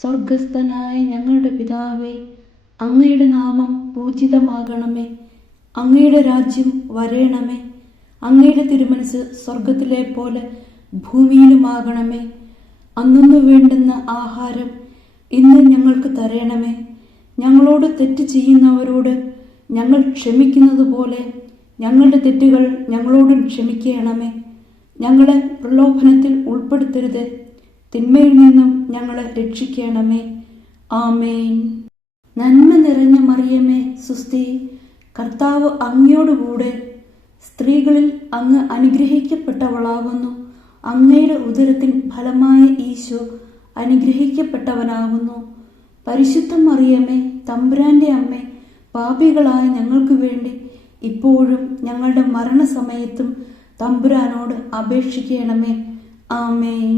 സ്വർഗസ്ഥനായ ഞങ്ങളുടെ പിതാവേ, അങ്ങയുടെ നാമം പൂജിതമാകണമേ. അങ്ങയുടെ രാജ്യം വരേണമേ. അങ്ങയുടെ തിരുമനസ് സ്വർഗത്തിലെ പോലെ ഭൂമിയിലുമാകണമേ. അന്നു വേണ്ടുന്ന ആഹാരം ഇന്ന് ഞങ്ങൾക്ക് തരണമേ. ഞങ്ങളോട് തെറ്റ് ചെയ്യുന്നവരോട് ഞങ്ങൾ ക്ഷമിക്കുന്നത് പോലെ ഞങ്ങളുടെ തെറ്റുകൾ ഞങ്ങളോടും ക്ഷമിക്കണമേ. ഞങ്ങളെ പ്രലോഭനത്തിൽ ഉൾപ്പെടുത്തരുത്, തിന്മയിൽ നിന്നും ഞങ്ങളെ രക്ഷിക്കണമേ. ആമേൻ. നന്മ നിറഞ്ഞ മറിയമേ, സുസ്തി, കർത്താവ് അങ്ങയോടുകൂടെ സ്ത്രീകളിൽ അങ്ങ് അനുഗ്രഹിക്കപ്പെട്ടവളാകുന്നു. അങ്ങയുടെ ഉദരത്തിൻ ഫലമായ ഈശോ അനുഗ്രഹിക്കപ്പെട്ടവനാകുന്നു. പരിശുദ്ധ മറിയമേ, തമ്പുരാന്റെ അമ്മേ, പാപികളായ ഞങ്ങൾക്ക് വേണ്ടി ഇപ്പോഴും ഞങ്ങളുടെ മരണസമയത്തും തമ്പുരാനോട് അപേക്ഷിക്കണമേ. ആമേൻ.